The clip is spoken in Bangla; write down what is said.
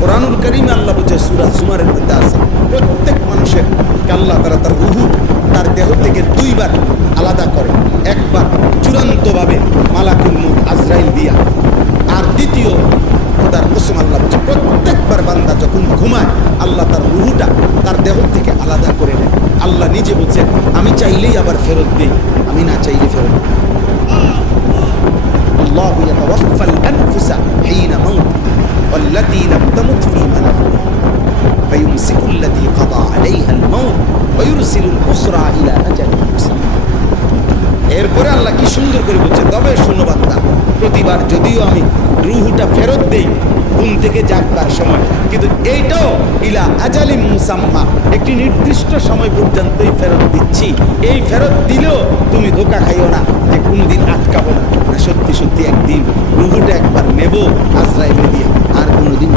কোরআনুল কারীমে আল্লাহ বলছে, সূরা জুমারের মধ্যে আছে, প্রত্যেক মানুষের আল্লাহ তারা তার রুহু তার দেহ থেকে দুইবার আলাদা করে। একবার চূড়ান্তভাবে মালাকুল মউত আজরাইল দিয়া, আর দ্বিতীয় খোদার কসম আল্লাহ বলছে প্রত্যেকবার বান্দা যখন ঘুমায় আল্লাহ তার রুহুটা তার দেহ থেকে আলাদা করে নেয়। আল্লাহ নিজে বলছেন, আমি চাইলেই আবার ফেরত দিই, আমি না চাইলে ফেরত দিই। আল্লাহু ইয়াতাওয়াফাল আনফুসা হিনা মাউতিহা ওয়াল্লাতী লাম তামুত ফী মানামিহা ফায়ুমসিকুল্লাতী কাদা আলাইহাল মাউত ওয়া ইউরসিলুল উখরা ইলা আজালিন মুসাম্মা। এরপরে আল্লাহ কি সুন্দর করে বলছে, তবে শোনো বান্দা, প্রতিবার যদিও আমি রুহুটা ফেরত দেই ঘুম থেকে জাগবার সময়, কিন্তু এইটাও ইলা আজালিম মুসাম্মা, একটি নির্দিষ্ট সময় পর্যন্তই ফেরত দিচ্ছি। এই ফেরত দিলেও তুমি ধোঁকা খাইও না যে কোনোদিন আটকাবো না, সত্যি সত্যি একদিন রুহুটা একবার নেব আজরাইলে দিয়ে, আর কোনোদিন